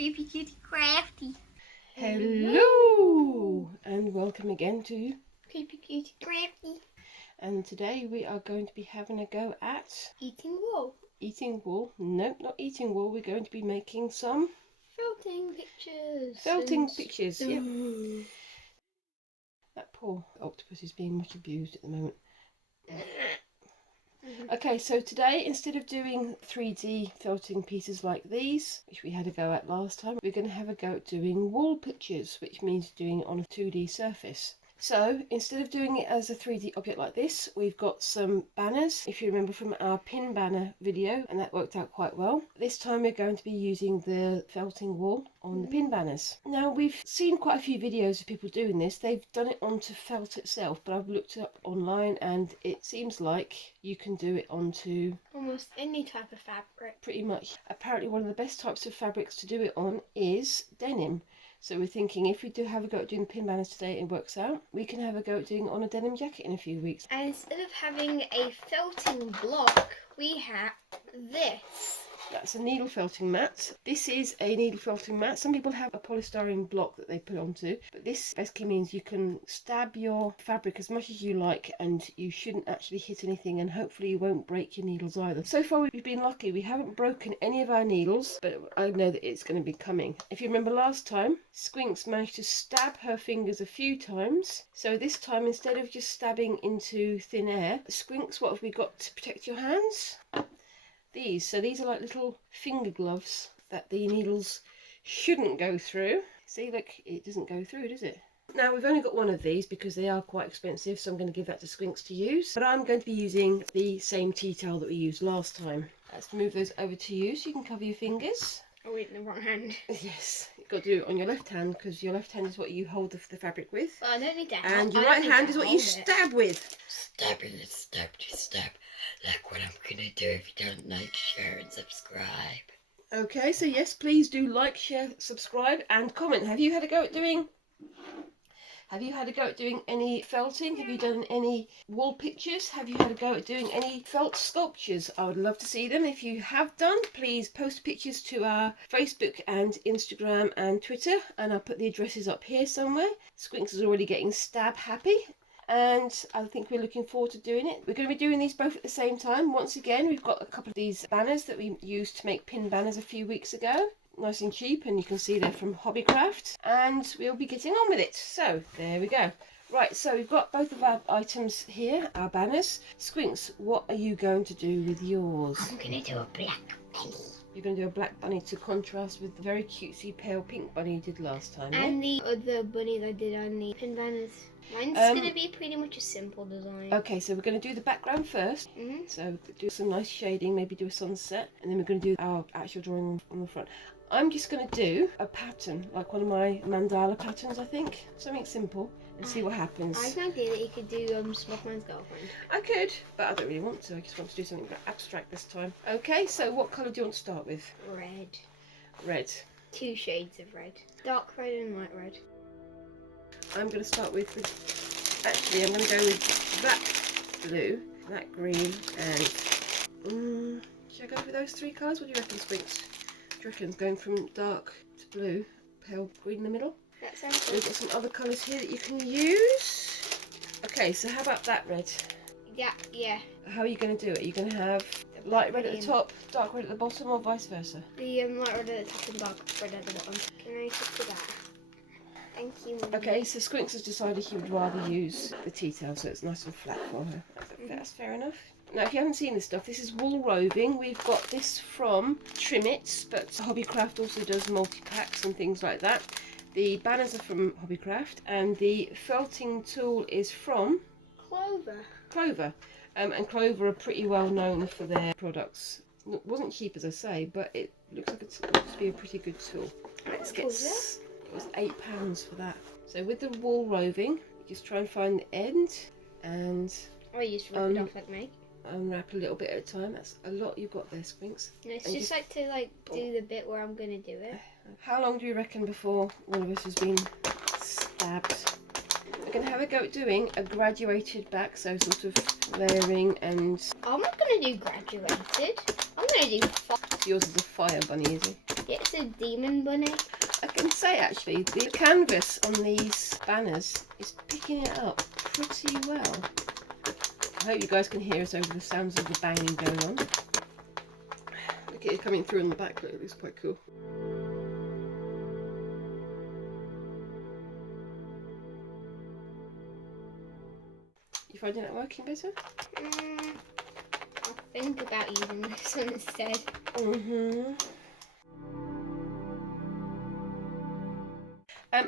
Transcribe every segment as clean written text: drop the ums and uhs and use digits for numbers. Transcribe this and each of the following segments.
Creepy Cutie Crafty. Hello and welcome again to Creepy Cutie Crafty. And today we are going to be having a go at Eating wool. eating wool. Nope, not eating wool. We're going to be making some Felting pictures. pictures. Yep. That poor octopus is being much abused at the moment. Okay, so today, instead of doing 3D felting pieces like these, which we had a go at last time, we're going to have a go at doing wall pictures, which means doing it on a 2D surface. So instead of doing it as a 3D object like this, we've got some banners, if you remember from our pin banner video, and that worked out quite well. This time we're going to be using the felting wool on the pin banners. Now, we've seen quite a few videos of people doing this. They've done it onto felt itself, but I've looked it up online and it seems like you can do it onto almost any type of fabric. Pretty much. Apparently one of the best types of fabrics to do it on is denim. So we're thinking if we do have a go at doing pin banners today and it works out, we can have a go at doing it on a denim jacket in a few weeks. And instead of having a felting block, we have this. That's a needle felting mat. This is a needle felting mat. Some people have a polystyrene block that they put onto, but this basically means you can stab your fabric as much as you like and you shouldn't actually hit anything, and hopefully you won't break your needles either. So far we've been lucky. We haven't broken any of our needles, but I know that it's going to be coming. If you remember last time, Squinks managed to stab her fingers a few times. So this time, instead of just stabbing into thin air, Squinks, what have we got to protect your hands? These are like little finger gloves that the needles shouldn't go through. See, look, it doesn't go through, does it? Now, we've only got one of these because they are quite expensive, so I'm going to give that to Squinks to use. But I'm going to be using the same tea towel that we used last time. Let's move those over to you so you can cover your fingers. Oh wait, in the wrong hand. Yes, you've got to do it on your left hand because your left hand is what you hold the fabric with. Well, I don't need that. And your right hand is what you stab with. Stabbing and stab to stab. Like what I'm gonna do if you don't like, share and subscribe. Okay, so yes, please do like, share, subscribe and comment. Have you had a go at doing any felting? Have you done any wall pictures? Have you had a go at doing any felt sculptures? I would love to see them. If you have done, please post pictures to our Facebook and Instagram and Twitter, and I'll put the addresses up here somewhere. Squinks is already getting stab happy, and I think we're looking forward to doing it. We're going to be doing these both at the same time. Once again, we've got a couple of these banners that we used to make pin banners a few weeks ago. Nice and cheap, and you can see they're from Hobbycraft, and we'll be getting on with it. So there we go. Right, so we've got both of our items here, our banners. Squinks, what are you going to do with yours? I'm gonna do a black bunny. You're going to do a black bunny to contrast with the very cutesy pale pink bunny you did last time, yeah? And the other bunny I did on the pin banners. Mine's going to be pretty much a simple design. Okay, so we're going to do the background first. So do some nice shading, maybe do a sunset, and then we're going to do our actual drawing on the front. I'm just going to do a pattern, like one of my mandala patterns, I think. Something simple, and see what happens. I have an idea that you could do Smokeman's Girlfriend. I could, but I don't really want to. I just want to do something abstract this time. Okay, so what colour do you want to start with? Red. Red. 2 shades of red. Dark red and light red. I'm going to start with, actually I'm going to go with that blue, that green, and should I go for those 3 colours? What do you reckon, Squinks? Do you reckon going from dark to blue, pale green in the middle? That sounds good. We've got some other colours here that you can use. Okay, so how about that red? Yeah. How are you going to do it? Are you going to have light red at the top, dark red at the bottom, or vice versa? The light red at the top and dark red at the bottom. Can I stick to that? Thank you, Mum. Okay, so Squinks has decided he would rather use the tea towel so it's nice and flat for her. That's fair enough. Now, if you haven't seen this stuff, this is wool roving. We've got this from Trimmits, but Hobbycraft also does multi-packs and things like that. The banners are from Hobbycraft, and the felting tool is from Clover. And Clover are pretty well known for their products. It wasn't cheap, as I say, but it looks like it's supposed to be a pretty good tool. Let's get... It was £8 for that. So with the wool roving, you just try and find the end and you just rip it off like me. Unwrap a little bit at a time. That's a lot you've got there, Squinks. No, it's just like to do the bit where I'm going to do it. How long do you reckon before one of us has been stabbed? We're going to have a go at doing a graduated back, so sort of layering and... I'm not going to do graduated. I'm going to do... Yours is a fire bunny, is it? It's a demon bunny. I can say actually, the canvas on these banners is picking it up pretty well. I hope you guys can hear us over the sounds of the banging going on. Look at it coming through on the back, look, it looks quite cool. You finding it working better? I'll think about using this one instead.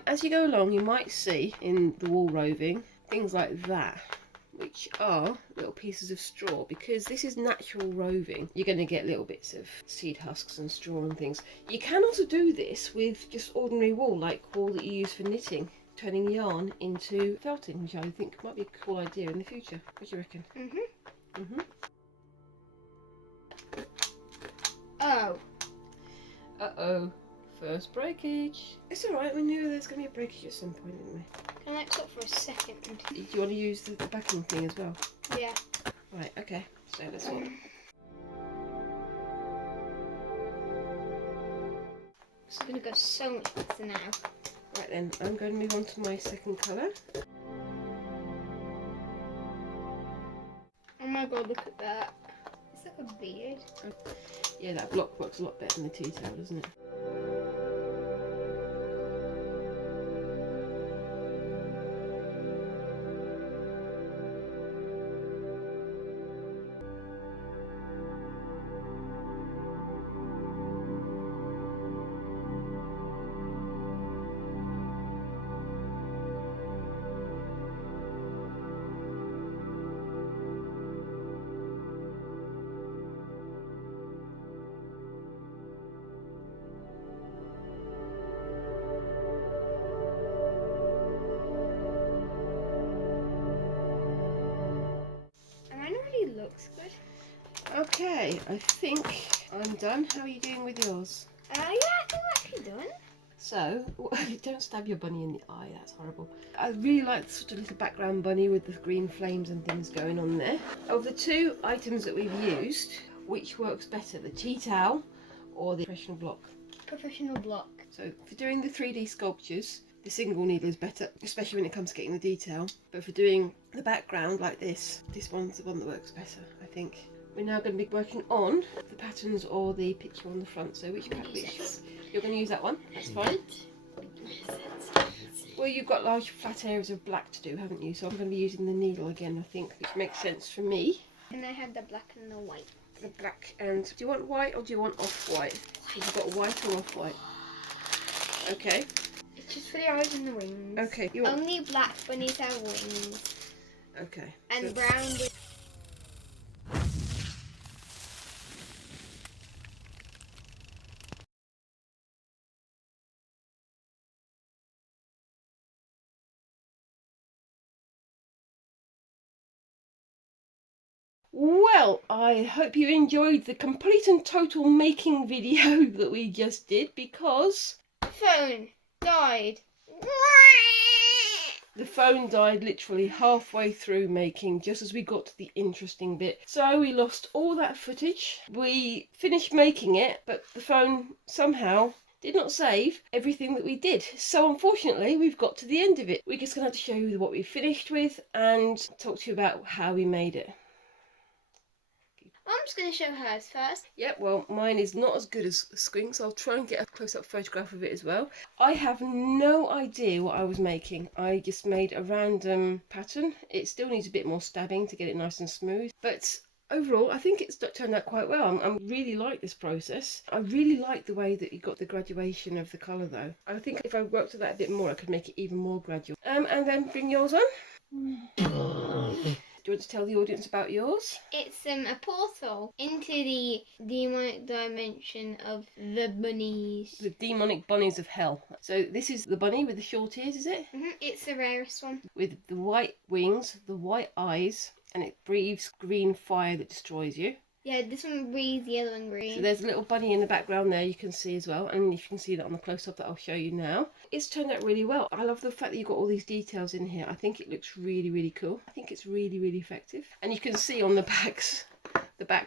As you go along, you might see in the wall roving things like that, which are little pieces of straw. Because this is natural roving, you're going to get little bits of seed husks and straw and things. You can also do this with just ordinary wool, like wool that you use for knitting, turning yarn into felting, which I think might be a cool idea in the future. What do you reckon? Oh. Uh-oh. First breakage. It's alright, we knew there's going to be a breakage at some point, didn't we? Can I stop for a second? Do you want to use the backing thing as well? Yeah. Right, okay. So let's swap. It's going to go so much better now. Right then, I'm going to move on to my second colour. Oh my god, look at that. It's like a beard. Yeah, that block works a lot better than the tea towel, doesn't it? Looks good. Okay, I think I'm done. How are you doing with yours? Yeah, I think we're actually done. So, don't stab your bunny in the eye, that's horrible. I really like the sort of little background bunny with the green flames and things going on there. Of the two items that we've used, which works better, the tea towel or the professional block? Professional block. So for doing the 3D sculptures, the single needle is better, especially when it comes to getting the detail. But for doing the background like this one's the one that works better, I think. We're now going to be working on the patterns or the picture on the front. So which you're going to use that one? That's fine. Well, you've got large flat areas of black to do, haven't you? So I'm going to be using the needle again, I think, which makes sense for me. And I have the black and the white. The black and... Do you want white or do you want off-white? You've got white or off-white? Okay. It's just for the eyes and the wings. Okay. Only black bunnies have wings. Okay. And so... brown bunnies. Well, I hope you enjoyed the complete and total making video that we just did, because Phone died. the phone died literally halfway through making, just as we got to the interesting bit. So we lost all that footage. We finished making it, but the phone somehow did not save everything that we did. So unfortunately, we've got to the end of it. We're just going to have to show you what we finished with and talk to you about how we made it. I'm just going to show hers first. Yep, well, mine is not as good as Squinks. I'll try and get a close-up photograph of it as well. I have no idea what I was making. I just made a random pattern. It still needs a bit more stabbing to get it nice and smooth. But overall, I think it's turned out quite well. I really like this process. I really like the way that you got the graduation of the colour, though. I think if I worked at that a bit more, I could make it even more gradual. And then bring yours on. Do you want to tell the audience about yours? It's a portal into the demonic dimension of the bunnies. The demonic bunnies of hell. So this is the bunny with the short ears, is it? It's the rarest one. With the white wings, the white eyes, and it breathes green fire that destroys you. Yeah, this one breathes yellow and green. So there's a little bunny in the background there you can see as well, and you can see that on the close-up that I'll show you now. It's turned out really well. I love the fact that you've got all these details in here. I think it looks really, really cool. I think it's really, really effective. And you can see on the backs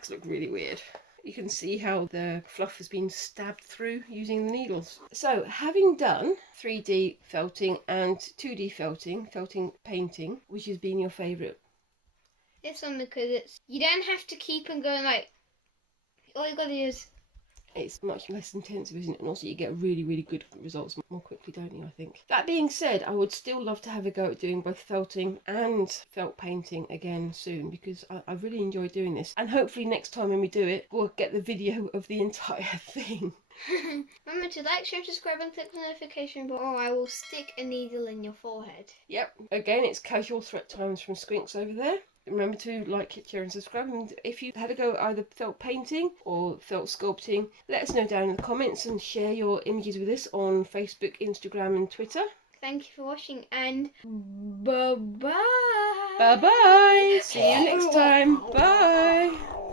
look really weird. You can see how the fluff has been stabbed through using the needles. So having done 3D felting and 2D felting painting, which has been your favourite? This one, because you don't have to keep on going like, all you got to do is, It's much less intensive, isn't it? And also you get really good results more quickly, don't you, I think. That being said, I would still love to have a go at doing both felting and felt painting again soon, because I really enjoy doing this. And hopefully next time when we do it, we'll get the video of the entire thing. remember to like, share, subscribe and click the notification bell, or I will stick a needle in your forehead. Yep, again, it's casual threat times from Squinks over there. Remember to like, share and subscribe, and if you had a go at either felt painting or felt sculpting, let us know down in the comments and share your images with us on Facebook, Instagram and Twitter. Thank you for watching, and bye-bye. Bye bye! See you next time. Bye!